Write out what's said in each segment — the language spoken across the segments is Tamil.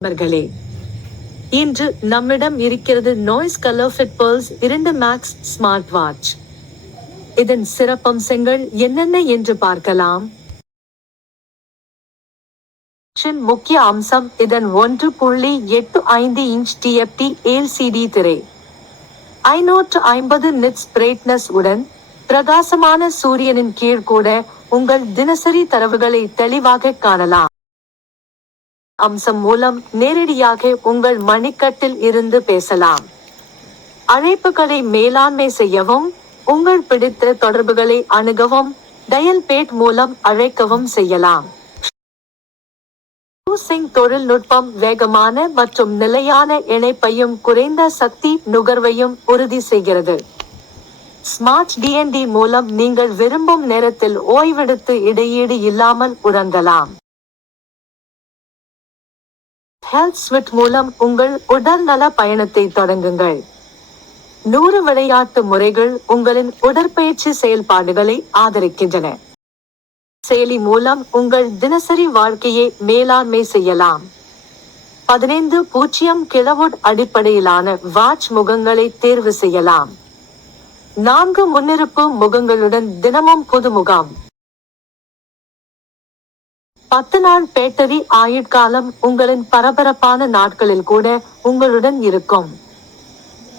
நண்பர்களே, இன்று நம்மிடம் இருக்கிறது Noise colour fit pearls 2 max smart watch. இதன் சிறப்பம்சங்கள் என்னென்ன என்று பார்க்கலாம். முக்கிய அம்சம் இதன் 1.85 இன்ச் TFT LCD திரை, 550 நிட்ஸ் பிரைட்னஸ் உடன் பிரகாசமான சூரியனின் கீழ் கூட உங்கள் தினசரி தரவுகளை தெளிவாக காணலாம். அம்சம் மூலம் நேரடியாக உங்கள் மணிக்கட்டில் இருந்து பேசலாம். அழைப்புகளை மேலாண்மை செய்யவும், உங்கள் பிடித்த தொடர்புகளை அணுகவும், டயல் பேட் மூலம் அழைக்கவும் செய்யலாம். தொழில்நுட்பம் வேகமான மற்றும் நிலையான இணைப்பையும் குறைந்த சக்தி நுகர்வையும் உறுதி செய்கிறது. ஸ்மார்ட் DND மூலம் நீங்கள் விரும்பும் நேரத்தில் ஓய்வெடுத்து இடையீடு இல்லாமல் உறங்கலாம். ஹெல்த் ஸ்விட் மூலம் உங்கள் உடல்நல பயணத்தை தொடங்குங்கள். 100 விளையாட்டு முறைகள் உங்களின் உடற்பயிற்சி செயல்பாடுகளை ஆதரிக்கின்றன. செயலி மூலம் உங்கள் தினசரி வாழ்க்கையை மேலாண்மை செய்யலாம். 15.0 கிலோவாட் அடிப்படையிலான வாட்ச் முகங்களை தேர்வு செய்யலாம். 4 முன்னிருப்பு முகங்களுடன் தினமும் புது முகாம். 10 நாள் பேட்டரி ஆயுட்காலம் உங்களின் பரபரப்பான நாட்களில் கூட உங்களுடன் இருக்கும்.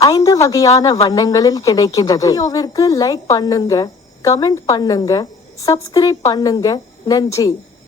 5 வகையான வண்ணங்களில் கிடைக்கின்றது. வீடியோவிற்கு லைக் பண்ணுங்க, கமெண்ட் பண்ணுங்க, சப்ஸ்கிரைப் பண்ணுங்க. நன்றி.